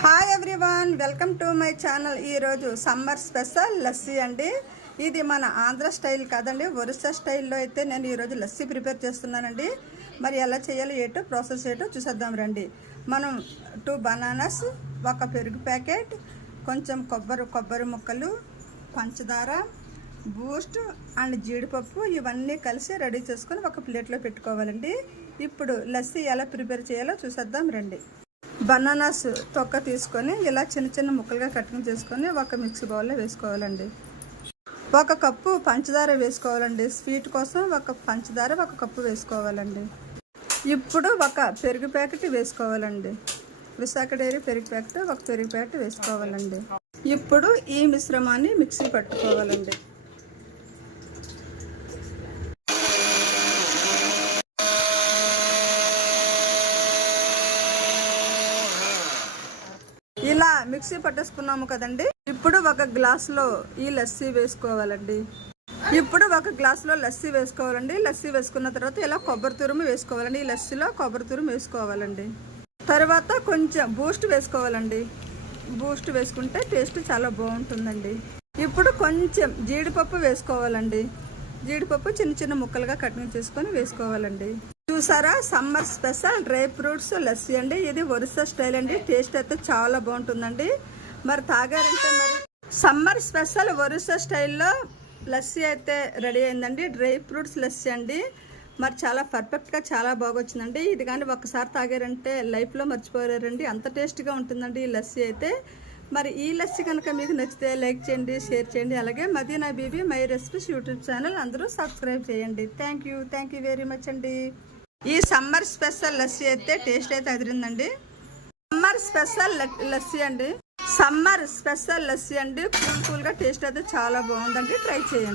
Hi everyone welcome to my channel ఈరోజు summer special lassi అండి. ఇది మన ఆంధ్ర స్టైల్ కాదండి ఒరిస్సా స్టైల్లో అయితే నేను ఈరోజు లస్సీ ప్రిపేర్ చేస్తున్నానండి. మరి ఎలా చేయాలో ఏటో ప్రాసెస్ ఏటో చూసేద్దాం రండి. మనం టూ బనానాస్ ఒక పెరుగు ప్యాకెట్ కొంచెం కొబ్బరి కొబ్బరి ముక్కలు పంచదార బూస్ట్ అండ్ జీడిపప్పు ఇవన్నీ కలిసి రెడీ చేసుకొని ఒక ప్లేట్లో పెట్టుకోవాలండి. ఇప్పుడు లస్సీ ఎలా ప్రిపేర్ చేయాలో చూసేద్దాం రండి. బనానాస్ తొక్క తీసుకొని ఇలా చిన్న చిన్న ముక్కలుగా కటింగ్ చేసుకొని ఒక మిక్సీ బౌల్లో వేసుకోవాలండి. ఒక కప్పు పంచదార వేసుకోవాలండి. స్వీట్ కోసం ఒక పంచదార ఒక కప్పు వేసుకోవాలండి. ఇప్పుడు ఒక పెరుగు ప్యాకెట్ వేసుకోవాలండి. విశాఖ డైరీ పెరుగు ప్యాకెట్ ఒక పెరుగు ప్యాకెట్ వేసుకోవాలండి. ఇప్పుడు ఈ మిశ్రమాన్ని మిక్సీ పట్టుకోవాలండి ఇలా మిక్సీ పట్టేసుకున్నాము కదండి. ఇప్పుడు ఒక గ్లాసులో ఈ లస్సీ వేసుకోవాలండి. ఇప్పుడు ఒక గ్లాసులో లస్సీ వేసుకోవాలండి. లస్సీ వేసుకున్న తర్వాత ఇలా కొబ్బరి తురుము వేసుకోవాలండి. ఈ లస్సీలో కొబ్బరి తురుము వేసుకోవాలండి. తర్వాత కొంచెం బూస్ట్ వేసుకోవాలండి. బూస్ట్ వేసుకుంటే టేస్ట్ చాలా బాగుంటుందండి. ఇప్పుడు కొంచెం జీడిపప్పు వేసుకోవాలండి. జీడిపప్పు చిన్న చిన్న ముక్కలుగా కటింగ్ చేసుకొని వేసుకోవాలండి. చూసారా? Summer special dry fruits lassi అండి. ఇది ఒరిస్సా స్టైల్ అండి. టేస్ట్ అయితే చాలా బాగుంటుందండి. మరి తాగారంటే మరి సమ్మర్ స్పెషల్ ఒరిస్సా స్టైల్లో లస్సీ అయితే రెడీ అయిందండి. డ్రై ఫ్రూట్స్ లస్సీ అండి. మరి చాలా పర్ఫెక్ట్గా చాలా బాగా వచ్చిందండి ఇది కానీ ఒకసారి తాగారంటే లైఫ్లో మర్చిపోయారండి. అంత టేస్ట్గా ఉంటుందండి ఈ లస్సీ అయితే. మరి ఈ లస్సీ కనుక మీకు నచ్చితే లైక్ చేయండి షేర్ చేయండి. అలాగే Madina Bibi my recipes YouTube channel అందరూ సబ్స్క్రైబ్ చేయండి. Thank you. Thank you very much అండి. ఈ సమ్మర్ స్పెషల్ లస్సీ అయితే టేస్ట్ అయితే అదిరిందండి. సమ్మర్ స్పెషల్ ల- లస్సీ అండి. సమ్మర్ స్పెషల్ లస్సీ అండి. కూల్ కూల్గా టేస్ట్ అయితే చాలా బాగుందండి. ట్రై చేయండి.